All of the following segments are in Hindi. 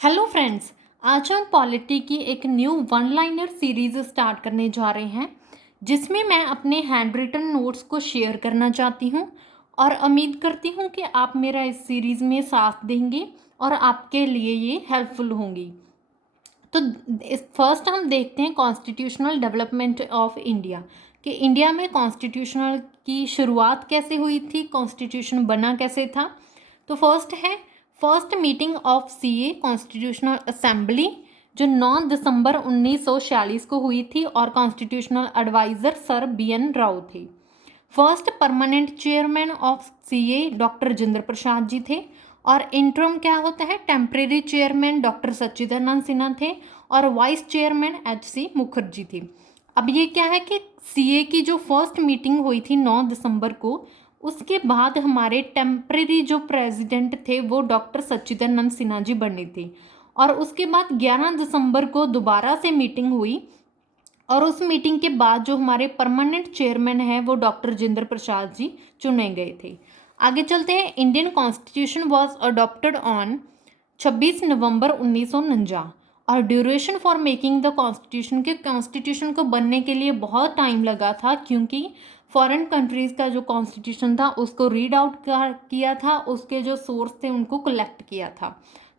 Hello friends. आज हम पॉलिटी की एक new one liner series start करने जा रहे हैं जिसमें मैं अपने हैंड रिटन नोट्स को शेयर करना चाहती हूं और उम्मीद करती हूं कि आप मेरा इस सीरीज़ में साथ देंगे और आपके लिए ये हेल्पफुल होंगी। तो इस फर्स्ट हम देखते हैं कॉन्स्टिट्यूशनल डेवलपमेंट ऑफ इंडिया कि इंडिया में कॉन्स्टिट्यूशनल की शुरुआत कैसे हुई थी, कॉन्स्टिट्यूशन बना कैसे था। तो first meeting of CA constitutional assembly जो 9 दिसंबर 1946 को हुई थी और constitutional advisor sir BN Rao थे। First permanent chairman of CA doctor Rajendra Prasad ji थे और इंटरम क्या होता है, temporary chairman doctor Sachchidanand Sinha थे और वाइस चेयरमैन HC मुखर्जी थे। अब ये क्या है कि सीए की जो फर्स्ट मीटिंग हुई थी 9 दिसंबर को, उसके बाद हमारे टेम्परेरी जो प्रेसिडेंट थे वो डॉक्टर सच्चिदानंद सिन्हा जी बने थे और उसके बाद 11 दिसंबर को दोबारा से मीटिंग हुई और उस मीटिंग के बाद जो हमारे परमानेंट चेयरमैन हैं वो डॉक्टर राजेंद्र प्रसाद जी चुने गए थे। आगे चलते हैं। Indian constitution was adopted on 26 नवंबर 1949 और duration for making the constitution को बनने के लिए बहुत टाइम लगा था क्योंकि फॉरेन कंट्रीज़ का जो कॉन्स्टिट्यूशन था उसको रीड आउट किया था, उसके जो सोर्स थे उनको कलेक्ट किया था।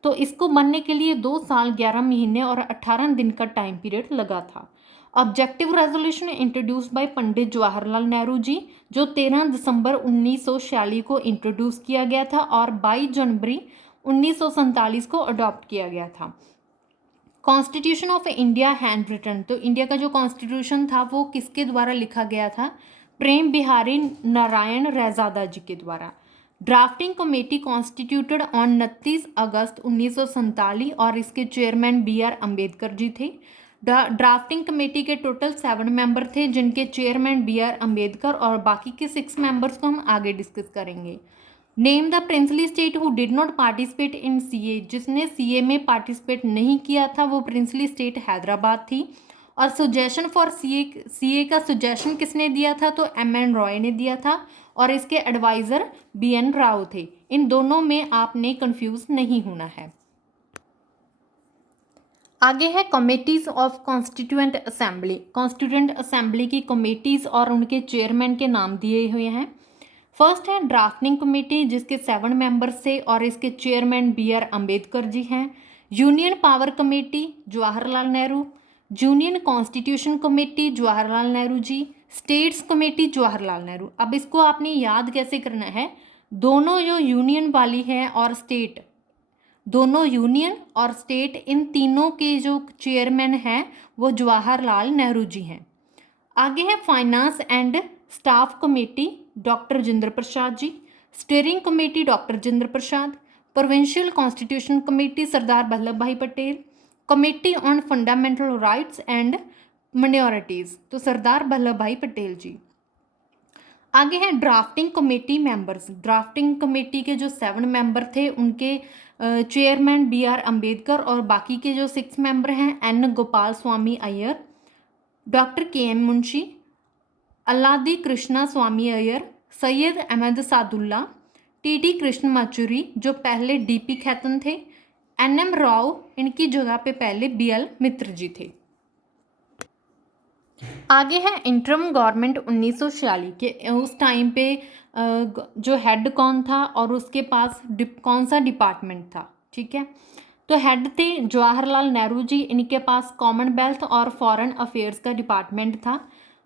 तो इसको बनने के लिए 2 साल 11 महीने और 18 दिन का टाइम पीरियड लगा था। Objective resolution introduce by Pandit Jawaharlal Nehru जी जो 13 दिसंबर 1946 को इंट्रोड्यूस किया गया था और 22 जनवरी 1947 को अडॉप्ट किया गया था। Constitution of India handwritten, तो इंडिया का जो कॉन्स्टिट्यूशन था वो किसके द्वारा लिखा गया था? प्रेम बिहारी नारायण रैजादा जी के द्वारा। ड्राफ्टिंग कमेटी कॉन्स्टिट्यूटेड ऑन 29 अगस्त 1947 और इसके चेयरमैन BR अम्बेडकर जी थे। ड्राफ्टिंग कमेटी के टोटल 7 मेंबर थे जिनके चेयरमैन BR अम्बेडकर और बाकी के 6 मेंबर्स को हम आगे डिस्कस करेंगे। Name the princely state who did not participate in CA, जिसने CA में पार्टिसिपेट नहीं किया था वो प्रिंसली स्टेट हैदराबाद थी। और सुजेशन फॉर CA का सुजेशन किसने दिया था? तो MN रॉय ने दिया था और इसके एडवाइज़र BN राव थे। इन दोनों में आपने कंफ्यूज नहीं होना है। आगे है committees of constituent assembly. Constituent assembly की कमेटीज और उनके चेयरमैन के नाम दिए हुए हैं। फर्स्ट है ड्राफ्टिंग कमेटी जिसके 7 मेंबर्स थे और इसके चेयरमैन BR अम्बेडकर जी हैं। Union power committee Jawaharlal Nehru. Union constitution committee Jawaharlal Nehru ji. States committee Jawaharlal Nehru. अब इसको आपने याद कैसे करना है? दोनों जो यूनियन वाली है और स्टेट, दोनों यूनियन और स्टेट, इन तीनों के जो चेयरमैन हैं वो जवाहरलाल नेहरू जी हैं। आगे है finance and staff committee doctor Rajendra Prasad ji. Steering committee doctor Rajendra Prasad. Provincial constitution committee Sardar Vallabh Bhai Patel. Committee on fundamental rights and minorities, तो सरदार वल्लभ भाई पटेल जी। आगे है drafting committee members. Drafting committee के जो 7 मेंबर थे उनके चेयरमैन BR अम्बेडकर और बाकी के जो 6 मेंबर हैं N Gopal Swami Iyer, doctor KM Munshi, Alladi Krishna स्वामी अय्यर, सैयद अहमद सादुल्ला, TT कृष्ण माचुरी जो पहले DP खैतन थे, NM राव, इनकी जगह पे पहले BL मित्र जी थे। आगे है इंटरम गवर्नमेंट 1946 के उस टाइम पे जो हेड कौन था और उसके पास कौन सा डिपार्टमेंट था। ठीक है, तो हेड थे जवाहरलाल नेहरू जी, इनके पास कॉमनवेल्थ और फॉरेन अफेयर्स का डिपार्टमेंट था।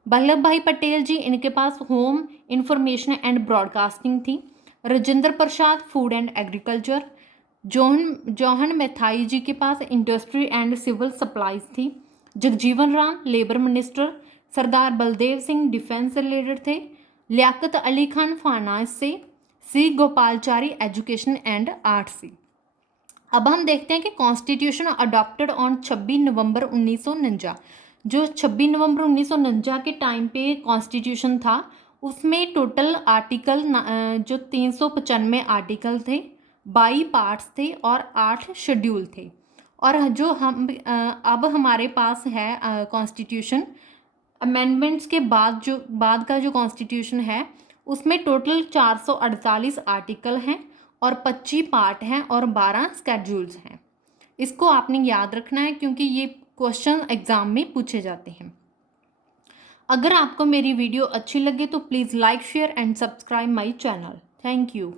वल्लभ भाई पटेल जी, इनके पास होम इंफॉर्मेशन एंड ब्रॉडकास्टिंग थी। Rajendra Prasad food and agriculture. John Mathai ji के पास इंडस्ट्री एंड सिविल सप्लाईज थी। Jagjivan Ram labour minister. Sardar Baldev Singh defence से रिलेटेड थे। लियाकत अली खान फाइनेंस से। C Gopalachari education and art से। अब हम देखते हैं कि कॉन्स्टिट्यूशन अडॉप्टेड ऑन 26 नवंबर 1949, जो 26 नवंबर 1949 के टाइम पे कॉन्स्टिट्यूशन था उसमें टोटल आर्टिकल जो 395 आर्टिकल थे, 22 पार्ट्स थे और 8 शेड्यूल थे। और जो हम अब हमारे पास है कॉन्स्टिट्यूशन अमेंडमेंट्स के बाद का जो कॉन्स्टिट्यूशन है उसमें टोटल 448 आर्टिकल हैं और 25 पार्ट हैं और 12 स्केड्यूल्स हैं। इसको आपने याद रखना है क्योंकि ये क्वेश्चन एग्ज़ाम में पूछे जाते हैं। अगर आपको मेरी वीडियो अच्छी लगे तो please like share and subscribe my channel. Thank you.